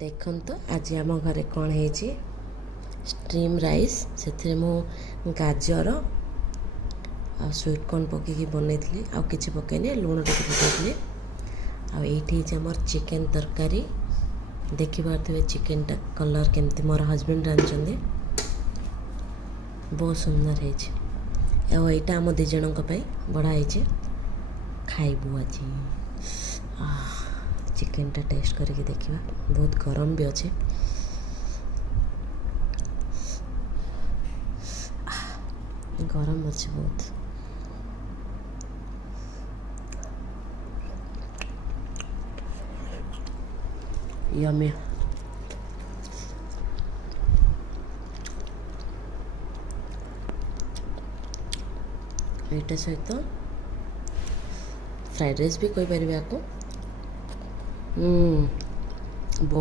देखो आज आम घरे कौन है स्ट्रीम राइस से मु गाजर आ स्वीट कॉर्न पकईकि बनई आउ कि पकईनि लुण टे पकई आईटी आमर चिकेन तरकारी देखिपे चिकेन टा कलर केमती मोर हजबैंड रांधि बहुत सुंदर है आम दी जन बढ़ाई खाइबू आज चिकेन टा टेस्ट करके देखिए बहुत गरम भी अच्छे गरम अच्छे बहुत यम्मी एटा सहित फ्राइड राइस भी कही पारे आपको